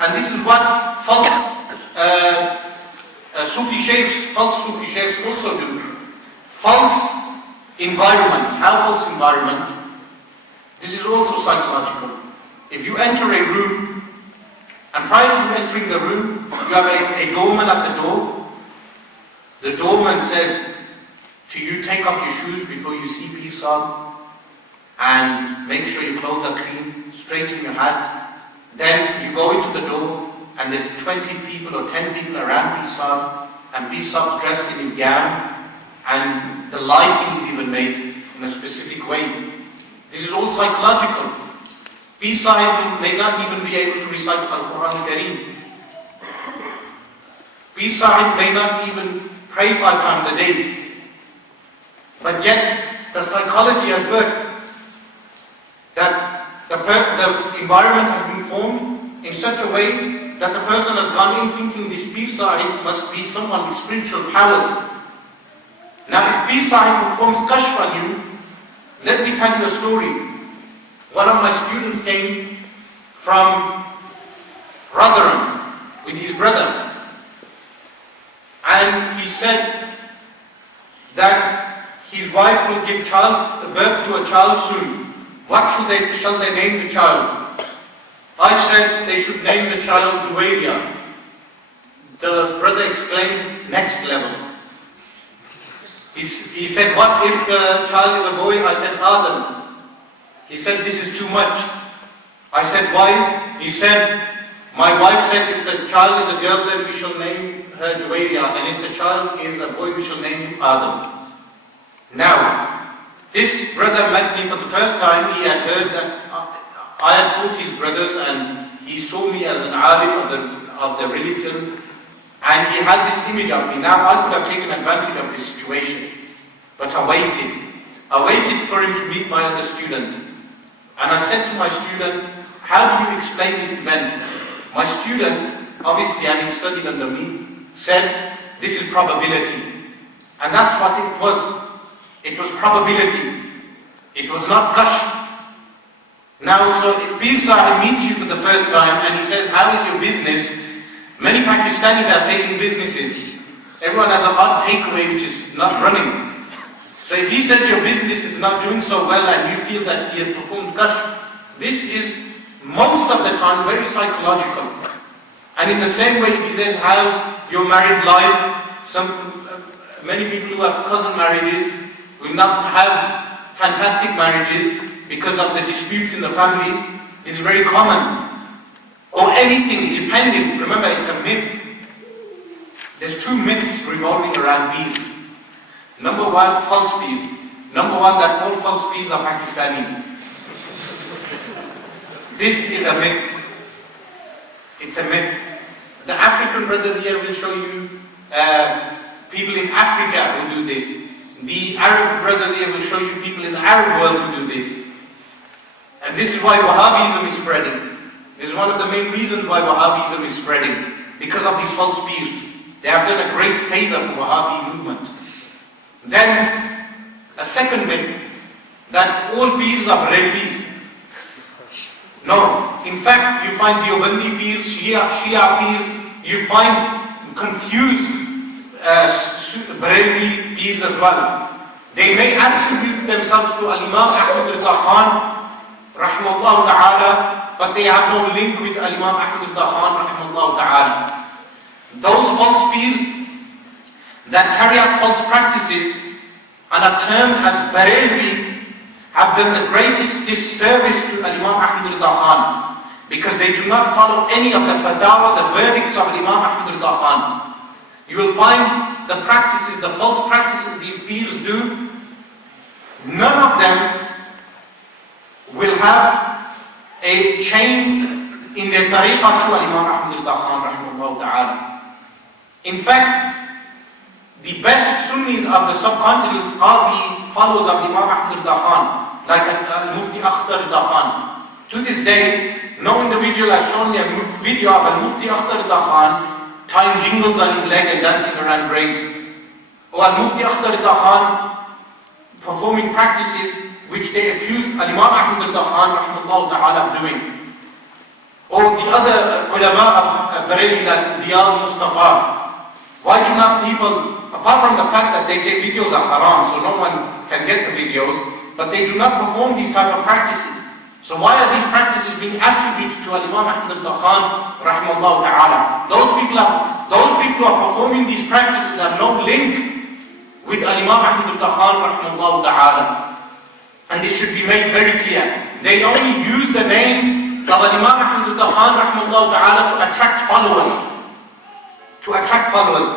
And this is what false Sufi sheikhs also do. False environment. How false environment? This is also psychological. If you enter a room, and prior to entering the room, you have a doorman at the door. The doorman says to you, take off your shoes before you see peace on, and make sure your clothes are clean, straighten your hat. Then you go into the door, and there's 20 people or 10 people around Bisab, and Bisab's dressed in his gown, and the lighting is even made in a specific way. This is all psychological. Bisab may not even be able to recite Al-Quran Kareem. Bisab may not even pray 5 times a day. But yet, the psychology has worked. That the environment has been formed in such a way that the person has gone in thinking this Pir Sahib must be someone with spiritual powers. Now if Pir Sahib performs kashf on you, let me tell you a story. One of my students came from Rotherham with his brother, and he said that his wife will give birth to a child soon. What shall they name the child? I said they should name the child Juwayriya. The brother exclaimed, next level. He said, what if the child is a boy? I said, Adam. He said, this is too much. I said, why? He said, my wife said if the child is a girl, then we shall name her Juwayriya, and if the child is a boy, we shall name him Adam. Now, this brother met me for the first time. He had heard that I had taught his brothers, and he saw me as an alim of the religion, and he had this image of me. Now I could have taken advantage of this situation, but I waited for him to meet my other student. And I said to my student, how do you explain this event? My student, obviously having studied under me, said, this is probability. And that's what it was. It was probability. It was not kashf. Now, so if Pir Sahib meets you for the first time and he says, how is your business? Many Pakistanis are failing businesses. Everyone has an odd takeaway which is not running. So if he says your business is not doing so well and you feel that he has performed kashf, this is most of the time very psychological. And in the same way, if he says, how's your married life? Many people who have cousin marriages will not have fantastic marriages because of the disputes in the families. It's very common. Or anything, depending. Remember, it's a myth. There's 2 myths revolving around peers. Number 1, false peers. Number 1, that all false peers are Pakistanis. This is a myth. It's a myth. The African brothers here will show you people in Africa who do this. The Arab brothers here will show you people in the Arab world who do this. And this is why Wahhabism is spreading. This is one of the main reasons why Wahhabism is spreading. Because of these false peers. They have done a great favor for Wahhabi movement. Then, a second myth, that all peers are Barelvis. No, in fact, you find Deobandi peers, Shia peers, you find confused Barelvi peers as well. They may attribute themselves to Al-Imam Ahmad Rida Khan, rahimahullah ta'ala, but they have no link with Al-Imam Ahmad Rida Khan, rahimahullah ta'ala. Those false peers that carry out false practices and are termed as Barelvi have done the greatest disservice to Al-Imam Ahmad Rida Khan, because they do not follow any of the fatawa, the verdicts of Imam Ahmad Rida Khan. You will find the practices, the false practices these peers do, none of them will have a chain in their tariqah to Imam Ahmad Rida Khan rahimahullah ta'ala. In fact, the best Sunnis of the subcontinent are the followers of Imam Ahmad Rida Khan, like Mufti Akhtar Rida Khan. To this day, no individual has shown me a video of Mufti Akhtar Rida Khan tying jingles on his leg and dancing around graves, or Mufti Akhtar Rida Khan performing practices which they accused Imam Ahmad Rida Khan rahimahullah ta'ala of doing. Or the other ulama of Barelvi, like Diyal Mustafa. Why do not people, apart from the fact that they say videos are haram, so no one can get the videos, but they do not perform these type of practices. So why are these practices being attributed to Imam Ahmad al-Khan, rahimahullah ta'ala? Those people who are performing these practices have no link with Imam Ahmad al-Khan, rahimahullah ta'ala. And this should be made very clear. They only use the name of Imam Ahmad al-Khan, rahimahullah ta'ala, to attract followers.